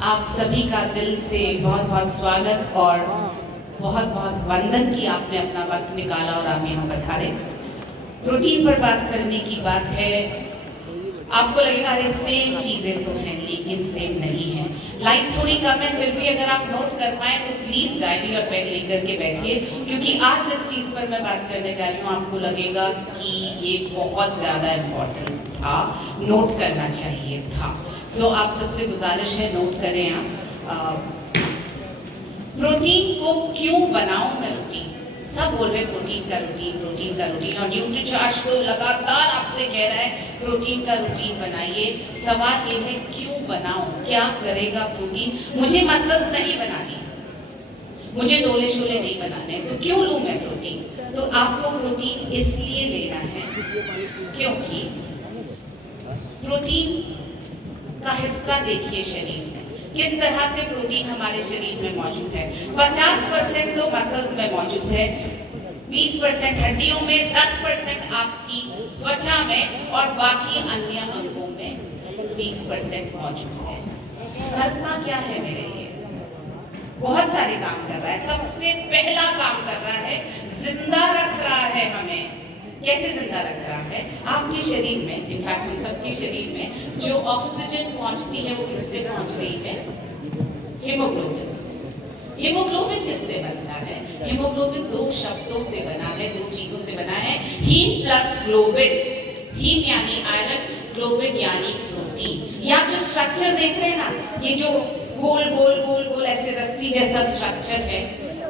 आप सभी का दिल से बहुत बहुत स्वागत और बहुत बहुत वंदन कि आपने अपना वक्त निकाला और आप यहाँ पधारे। प्रोटीन पर बात करने की बात है। आपको लगेगा अरे सेम चीजें तो हैं, लेकिन सेम नहीं है। लाइट थोड़ी कम है, फिर भी अगर आप नोट कर पाए तो प्लीज डायरी और पेन लेकर के बैठिए, क्योंकि आज जिस चीज पर मैं बात करने जा रही हूँ आपको लगेगा कि ये बहुत ज्यादा इम्पोर्टेंट था, नोट करना चाहिए था। सो आप सबसे गुजारिश है नोट करें आप। प्रोटीन को क्यों बनाऊं मैं रूटीन? सब बोल रहे प्रोटीन का रूटीन, प्रोटीन का रूटीन, और न्यूट्रीचार्ज तो लगातार आपसे कह रहा है प्रोटीन का रूटीन बनाइए। सवाल ये है क्यों बनाऊं, क्या करेगा प्रोटीन? मुझे मसल्स नहीं बनानी, मुझे डोले शोले नहीं बनाने, तो क्यों लूं मैं प्रोटीन? तो आपको प्रोटीन इसलिए लेना है क्योंकि प्रोटीन का हिस्सा देखिए शरीर में किस तरह से प्रोटीन हमारे शरीर में मौजूद है। 50% तो मसल्स में मौजूद है, 20% हड्डियों में, 10% आपकी त्वचा में और बाकी अन्य अंगों में 20% मौजूद है। करता क्या है मेरे लिए? बहुत सारे काम कर रहा है। सबसे पहला काम कर रहा है, जिंदा रख रहा है हमें। कैसे जिंदा रख रहा है? आपके शरीर में, इनफैक्ट हम सबके शरीर में जो ऑक्सीजन पहुंचती है वो किससे पहुंच रही है? हीमोग्लोबिन से। हीमोग्लोबिन किससे बनता है? हीमोग्लोबिन दो शब्दों से बना है, दो चीजों से बना है, हीम प्लस ग्लोबिन। हीम यानी आयरन, ग्लोबिन यानी प्रोटीन। ये आप जो स्ट्रक्चर देख रहे हैं ना, ये जो गोल गोल गोल गोल ऐसे रस्सी जैसा स्ट्रक्चर है,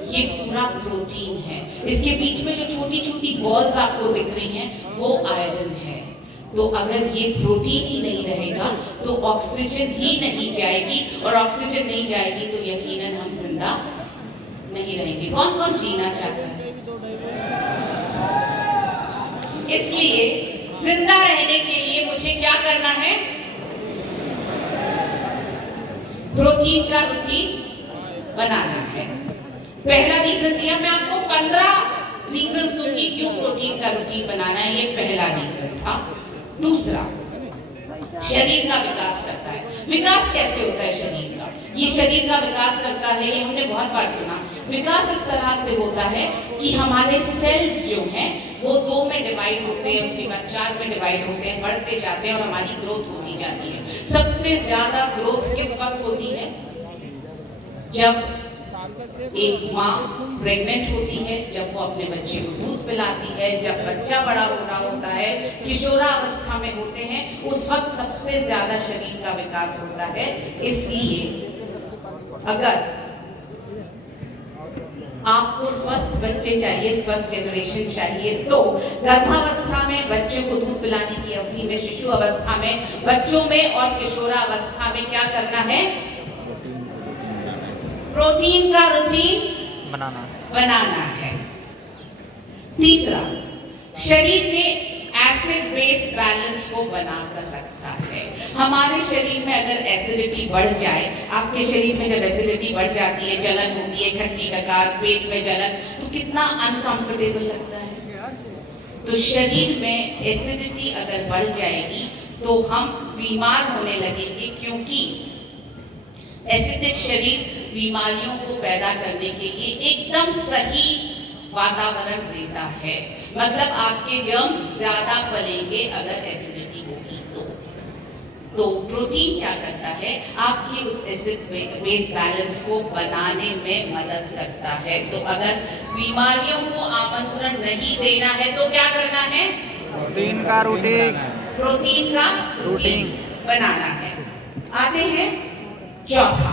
ये पूरा प्रोटीन है। इसके बीच में जो छोटी छोटी बॉल्स आपको दिख रही हैं वो आयरन है। तो अगर ये प्रोटीन ही नहीं रहेगा तो ऑक्सीजन ही नहीं जाएगी, और ऑक्सीजन नहीं जाएगी तो यकीनन हम जिंदा नहीं रहेंगे। कौन कौन जीना चाहता है? इसलिए जिंदा रहने के लिए मुझे क्या करना है? प्रोटीन का रूटीन बनाना है। पहला रीजन दिया मैं आपको, 15 रीजंस दूंगी क्यों प्रोटीन का रूटीन बनाना है। ये पहला रीजन था। दूसरा, शरीर का विकास करता है। विकास कैसे होता है शरीर का? ये शरीर का विकास करता है, ये हमने बहुत बार सुना। विकास इस तरह से होता है कि हमारे सेल्स जो हैं वो 2 में डिवाइड होते हैं, उसके बाद 4 में डिवाइड होते हैं, बढ़ते जाते हैं और हमारी ग्रोथ होती जाती है। सबसे ज्यादा ग्रोथ किस वक्त होती है? जब एक माँ प्रेग्नेंट होती है, जब वो अपने बच्चे को दूध पिलाती है, जब बच्चा बड़ा हो रहा होता है, किशोरावस्था में होते हैं, उस वक्त सबसे ज्यादा शरीर का विकास होता है। इसलिए अगर आपको स्वस्थ बच्चे चाहिए, स्वस्थ जनरेशन चाहिए, तो गर्भावस्था में बच्चों को दूध पिलाने की अवधि में, शिशु अवस्था में, बच्चों में और किशोरावस्था में क्या करना है? प्रोटीन का रूटीन बनाना है। तीसरा, शरीर के एसिड बेस बैलेंस को बनाकर रखता है। हमारे शरीर में अगर एसिडिटी बढ़ जाए, आपके शरीर में जब एसिडिटी बढ़ जाती है, जलन होती है, खट्टी डकार, पेट में जलन, तो कितना अनकंफर्टेबल लगता है। तो शरीर में एसिडिटी अगर बढ़ जाएगी तो हम बीमार होने लगेंगे, क्योंकि एसिडिक शरीर बीमारियों को पैदा करने के लिए एकदम सही वातावरण देता है। मतलब आपके जर्म्स ज्यादा पलेंगे अगर एसिडिटी होगी तो प्रोटीन क्या करता है? आपकी उस एसिड बेस बैलेंस को बनाने में मदद करता है। तो अगर बीमारियों को आमंत्रण नहीं देना है तो क्या करना है? प्रोटीन का रूटीन बनाना है। आते हैं चौथा,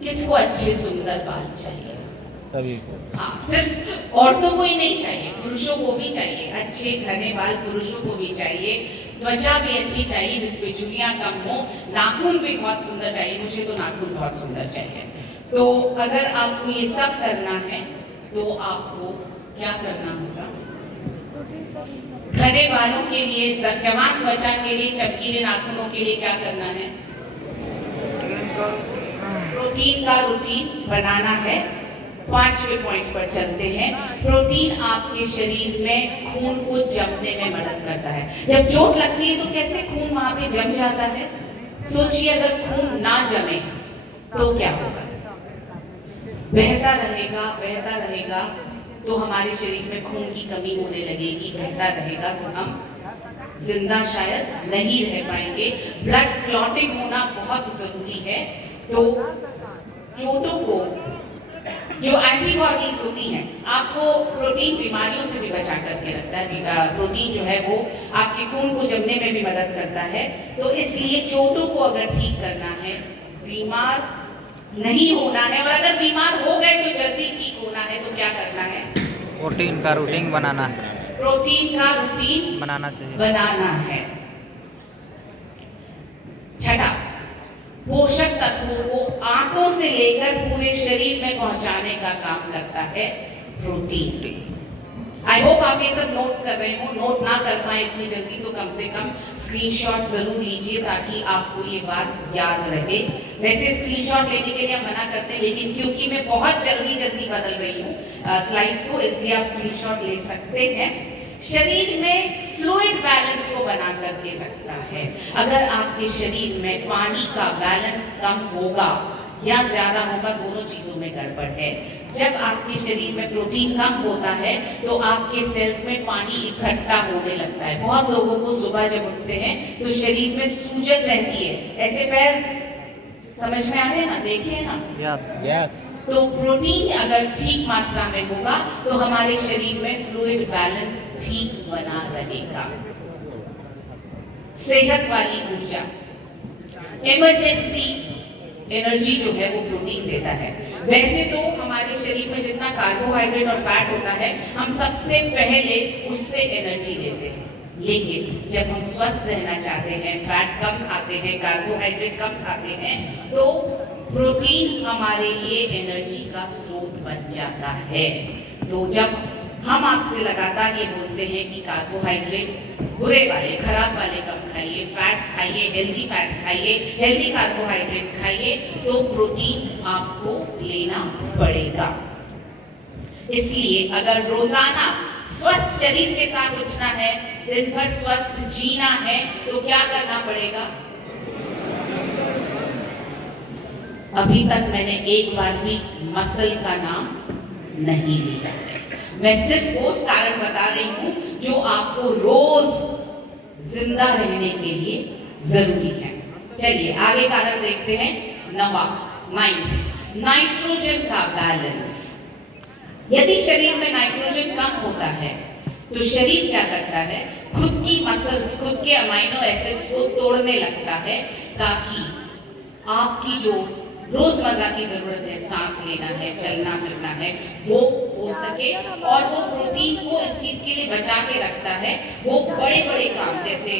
किसको अच्छे सुंदर बाल चाहिए? सभी को। हाँ, सिर्फ औरतों को ही नहीं चाहिए, पुरुषों को भी चाहिए। अच्छे घने बाल पुरुषों को भी चाहिए, त्वचा भी अच्छी चाहिए जिसपे झुर्रियां कम हो, नाखून भी बहुत सुंदर चाहिए। मुझे तो नाखून बहुत सुंदर चाहिए। तो अगर आपको ये सब करना है तो आपको क्या करना होगा? घने बालों के लिए, जवान त्वचा के लिए, चमकीले नाखूनों के लिए क्या करना है? प्रोटीन का रूटीन बनाना है। 5वें पॉइंट पर चलते हैं। प्रोटीन आपके शरीर में खून को जमने में मदद करता है। जब चोट लगती है तो कैसे खून वहां पे जम जाता है? सोचिए अगर खून ना जमे तो क्या होगा? बहता रहेगा तो हमारे शरीर में खून की कमी होने लगेगी, बहता रहेगा तो हम जिंदा शायद नहीं रह पाएंगे। ब्लड क्लॉटिंग होना बहुत जरूरी है। तो चोटों को जो एंटीबॉडीज होती हैं, आपको प्रोटीन बीमारियों से भी बचा करके रखता है। प्रोटीन जो है वो आपके खून को जमने में भी मदद करता है। तो इसलिए चोटों को अगर ठीक करना है, बीमार नहीं होना है, और अगर बीमार हो गए तो जल्दी ठीक होना है, तो क्या करना है? प्रोटीन का रूटीन बनाना है। प्रोटीन का रूटीन बनाना चाहिए। बनाना है। छठा, पोषक तत्वों को आंतों से लेकर पूरे शरीर में पहुंचाने का काम करता है प्रोटीन। आई होप आप ये सब नोट कर रहे हो। नोट ना कर पाए इतनी जल्दी तो कम से कम स्क्रीनशॉट जरूर लीजिए ताकि आपको ये बात याद रहे। वैसे स्क्रीनशॉट लेने के लिए हम मना करते हैं, लेकिन क्योंकि मैं बहुत जल्दी बदल रही हूँ स्लाइड्स को, इसलिए आप स्क्रीनशॉट ले सकते हैं। शरीर में फ्लूइड बैलेंस को बना करके रखता है। अगर आपके शरीर में पानी का बैलेंस कम होगा या ज्यादा होगा, दोनों चीजों में गड़बड़ है। जब आपके शरीर में प्रोटीन कम होता है तो आपके सेल्स में पानी इकट्ठा होने लगता है। बहुत लोगों को सुबह जब उठते हैं तो शरीर में सूजन रहती है, ऐसे पैर समझ में आ रहे हैं ना, देखिए ना। यस। तो प्रोटीन अगर ठीक मात्रा में होगा तो हमारे शरीर में फ्लूइड बैलेंस ठीक बना रहेगा। सेहत वाली ऊर्जा, इमरजेंसी एनर्जी जो है वो प्रोटीन देता है। वैसे तो हमारे शरीर में जितना कार्बोहाइड्रेट और फैट होता है, हम सबसे पहले उससे एनर्जी लेते हैं। लेकिन जब हम स्वस्थ रहना चाहते हैं, फैट कम खाते हैं, कार्बोहाइड्रेट कम खाते हैं, तो प्रोटीन हमारे लिए एनर्जी का स्रोत बन जाता है। तो जब हम आपसे लगातार ये बोलते हैं कि कार्बोहाइड्रेट बुरे वाले, खराब वाले कम खाइए, फैट्स खाइए, हेल्दी फैट्स खाइए, हेल्दी कार्बोहाइड्रेट्स खाइए, तो प्रोटीन आपको लेना पड़ेगा। इसलिए अगर रोजाना स्वस्थ शरीर के साथ उठना है, दिन भर स्वस्थ जीना है, तो क्या करना पड़ेगा? अभी तक मैंने एक बार भी मसल का नाम नहीं लिया है। मैं सिर्फ वो कारण बता रही हूं जो आपको रोज जिंदा रहने के लिए जरूरी है। चलिए आगे कारण देखते हैं। 9th, नाइट्रोजन का बैलेंस। यदि शरीर में नाइट्रोजन कम होता है तो शरीर क्या करता है? खुद की मसल्स, खुद के अमाइनो एसिड्स को तोड़ने लगता है ताकि आपकी जो रोजमर्रा की जरूरत है, सांस लेना है, चलना फिरना है, वो हो सके। और वो प्रोटीन को इस चीज के लिए बचा के रखता है। वो बड़े बड़े काम जैसे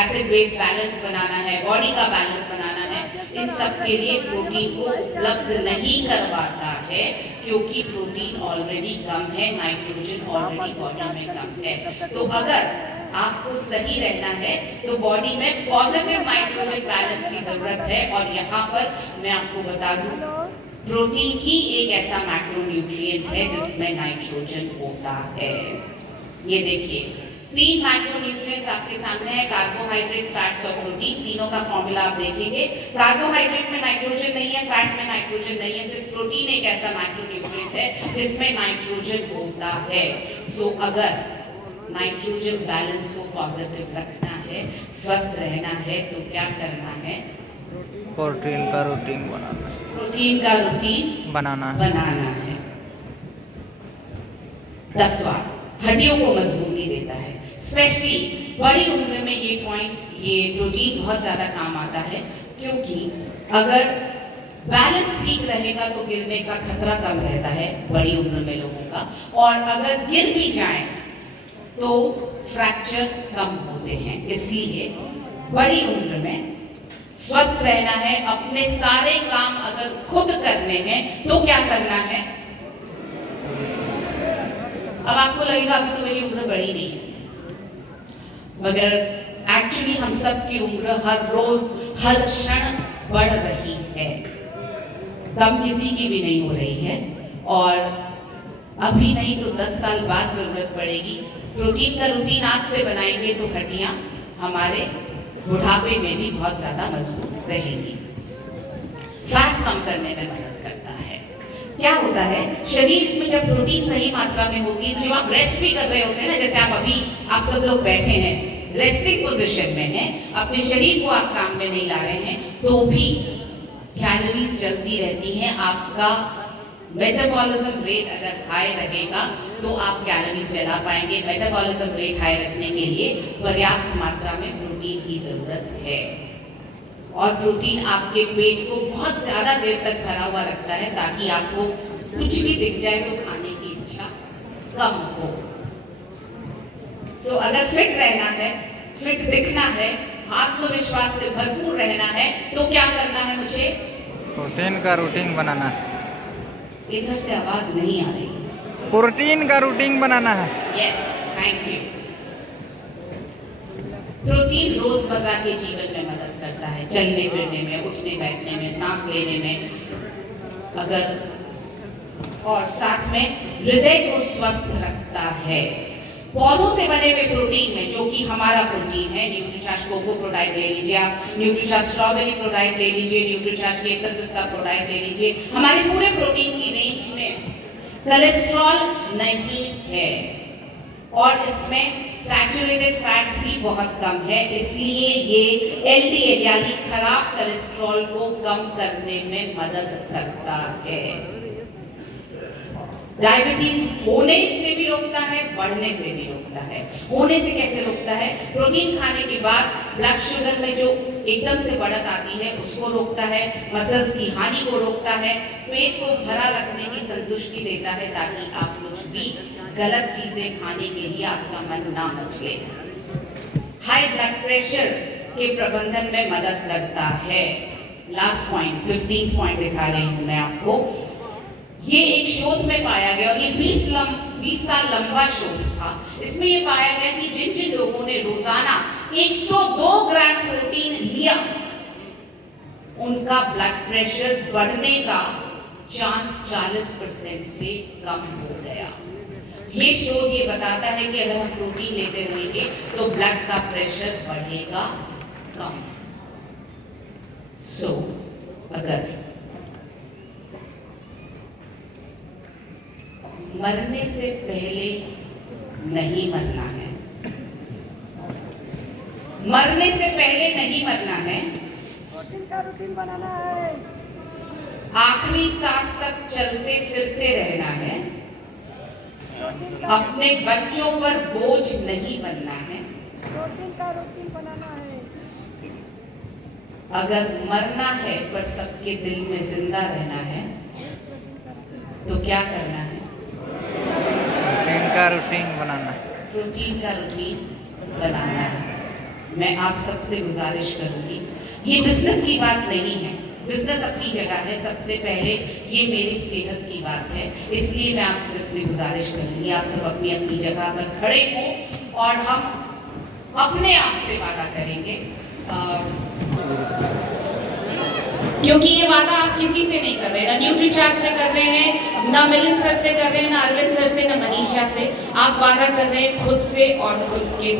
एसिड बेस बैलेंस बनाना है, बॉडी का बैलेंस बनाना है, इन सब के लिए प्रोटीन को उपलब्ध नहीं करवाता है, क्योंकि प्रोटीन ऑलरेडी कम है, नाइट्रोजन ऑलरेडी बॉडी में कम है। तो अगर आपको सही रहना है तो बॉडी में पॉजिटिव नाइट्रोजन बैलेंस की जरूरत है। और यहाँ पर मैं आपको बता दूं, प्रोटीन ही एक ऐसा मैक्रोन्यूट्रिएंट है जिसमें नाइट्रोजन होता है। ये देखिए 3 मैक्रोन्यूट्रिएंट्स आपके सामने है, कार्बोहाइड्रेट, फैट्स और प्रोटीन। तीनों का फॉर्मूला आप देखेंगे। कार्बोहाइड्रेट में नाइट्रोजन नहीं है, फैट में नाइट्रोजन नहीं है, सिर्फ प्रोटीन एक ऐसा मैक्रोन्यूट्रिएंट है जिसमें नाइट्रोजन होता है। सो अगर नाइट्रोजन बैलेंस को पॉजिटिव रखना है, स्वस्थ रहना है, तो क्या करना है? प्रोटीन का रूटीन बनाना है। प्रोटीन का रूटीन बनाना है। 10वां, हड्डियों को मजबूती देता है। स्पेशली बड़ी उम्र में ये प्रोटीन बहुत ज्यादा काम आता है, क्योंकि अगर बैलेंस ठीक रहेगा तो गिरने का खतरा कम रहता है बड़ी उम्र में लोगों का। और अगर गिर भी जाए तो फ्रैक्चर कम होते हैं। इसलिए बड़ी उम्र में स्वस्थ रहना है, अपने सारे काम अगर खुद करने हैं तो क्या करना है? अब आपको लगेगा अभी तो मेरी उम्र बड़ी नहीं है, मगर एक्चुअली हम सब की उम्र हर रोज हर क्षण बढ़ रही है, कम किसी की भी नहीं हो रही है। और अभी नहीं तो 10 साल बाद जरूरत पड़ेगी। प्रोटीन का रूटीन आज से बनाएंगे तो हड्डियां हमारे बुढ़ापे में भी बहुत ज्यादा मजबूत रहेंगी। फैट कम करने में मदद करता है। क्या होता है, शरीर में जब प्रोटीन सही मात्रा में होती है, तो जब आप रेस्ट भी कर रहे होते हैं ना, जैसे आप अभी आप सब लोग बैठे हैं, रेस्टिंग पोजीशन में हैं, अपने शरीर को आप काम में नहीं ला रहे हैं, तो भी कैलोरीज जलती रहती हैं। आपका मेटाबॉलिज्म रेट अगर हाई रहेगा तो आप कैलोरीज जला पाएंगे। मेटाबॉलिज्म रेट हाई रखने के लिए पर्याप्त मात्रा में प्रोटीन की जरूरत है, और प्रोटीन आपके पेट को बहुत ज्यादा देर तक भरा हुआ रखता है, ताकि आपको कुछ भी दिख जाए तो खाने की इच्छा कम हो। सो अगर फिट रहना है, फिट दिखना है, आत्मविश्वास से भरपूर रहना है, तो क्या करना है मुझे? प्रोटीन का रूटीन बनाना है। इधर से आवाज नहीं आ रही। प्रोटीन का रूटीन बनाना है। Yes, thank you. प्रोटीन रोजमर्रा के जीवन में मदद करता है, चलने फिरने में, उठने बैठने में, सांस लेने में, और साथ में हृदय को स्वस्थ रखता है। पौधों से बने हुए प्रोटीन में, जो कि हमारा प्रोटीन है, न्यूट्रीचार्ज कोको प्रोडाक्ट ले लीजिए आप, न्यूट्रीचार्ज स्ट्रॉबेरी प्रोडाक्ट ले लीजिए, न्यूट्रीचार्ज केसर पिस्ता प्रोडाक्ट ले लीजिए, हमारे पूरे प्रोटीन की रेंज में कोलेस्ट्रॉल नहीं है, और इसमें सैचुरेटेड फैट भी बहुत कम है। इसलिए ये एलडीएल यानी खराब कोलेस्ट्रॉल को कम करने में मदद करता है। डायबिटीज होने से भी रोकता है, बढ़ने से भी रोकता है। होने से कैसे रोकता है? प्रोटीन खाने के बाद ब्लड शुगर में जो एकदम से बढ़त आती है उसको रोकता है, मसल्स की हानि को रोकता है, पेट को भरा रखने की संतुष्टि देता है, ताकि आप कुछ भी गलत चीजें खाने के लिए आपका मन ना मचले। हाई ब्लड प्रेशर के प्रबंधन में मदद करता है। लास्ट पॉइंट, 15th पॉइंट दिखा रही हूं मैं आपको। ये एक शोध में पाया गया, और ये 20 साल लंबा शोध था। इसमें ये पाया गया कि जिन जिन लोगों ने रोजाना 102 ग्राम प्रोटीन लिया, उनका ब्लड प्रेशर बढ़ने का चांस 40% से कम हो गया। ये शोध ये बताता है कि अगर हम प्रोटीन लेते रहेंगे तो ब्लड का प्रेशर बढ़ेगा कम। अगर मरने से पहले नहीं मरना है, मरने से पहले नहीं मरना है, प्रोटीन का रूटीन बनाना है, आखिरी सांस तक चलते फिरते रहना है, अपने बच्चों पर बोझ नहीं बनना है, प्रोटीन का रूटीन बनाना है। अगर मरना है पर सबके दिल में जिंदा रहना है, तो क्या करना है? प्रोटीन का रूटीन बनाना है। प्रोटीन का रूटीन बनाना है। मैं आप सबसे गुजारिश करूंगी, ये बिजनेस की बात नहीं है, बिजनेस अपनी जगह है, सबसे पहले ये मेरी सेहत की बात है। इसलिए मैं आप सबसे गुजारिश करूंगी, आप सब अपनी अपनी जगह पर खड़े हो, और हम अपने आप से वादा करेंगे, क्योंकि ये वादा आप किसी से नहीं कर रहे, ना न्यूट्रीचार्ज से कर रहे हैं, ना मिलिंद सर से कर रहे हैं, ना अरविंद सर से, ना मनीषा से। आप वादा कर रहे हैं खुद से और खुद के